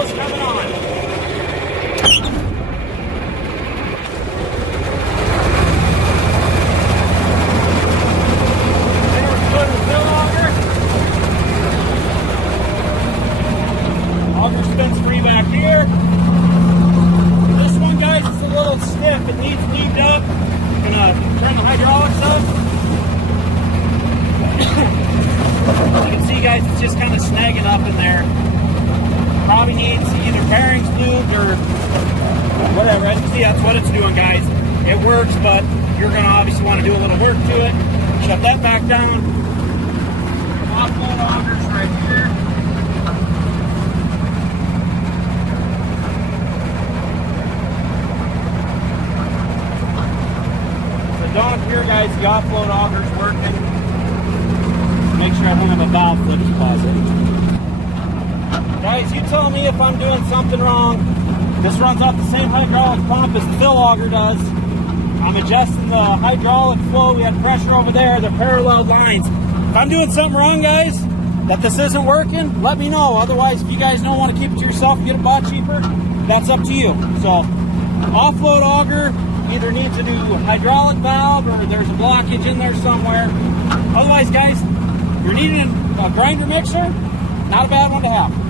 goes, coming on. There's good with fill auger. Auger spins free back here. This one, guys, is a little stiff. It needs lubed up. Gonna turn the hydraulics up. You can see, guys, it's just kind of snagging up in there. Probably needs either bearings lubed or whatever. As you can see, that's what it's doing, guys. It works, but you're gonna obviously want to do a little work to it. Shut that back down. Offload augers right here. So down here, guys, the offload auger's working. Make sure I don't have a valve flip deposit. Guys, you tell me if I'm doing something wrong. This runs off the same hydraulic pump as the fill auger does. I'm adjusting the hydraulic flow. We had pressure over there. They're parallel lines. If I'm doing something wrong, guys, that this isn't working, let me know. Otherwise, if you guys don't want to keep it to yourself and get it bought cheaper, that's up to you. So, offload auger either needs a new hydraulic valve or there's a blockage in there somewhere. Otherwise, guys, if you're needing a grinder mixer, not a bad one to have.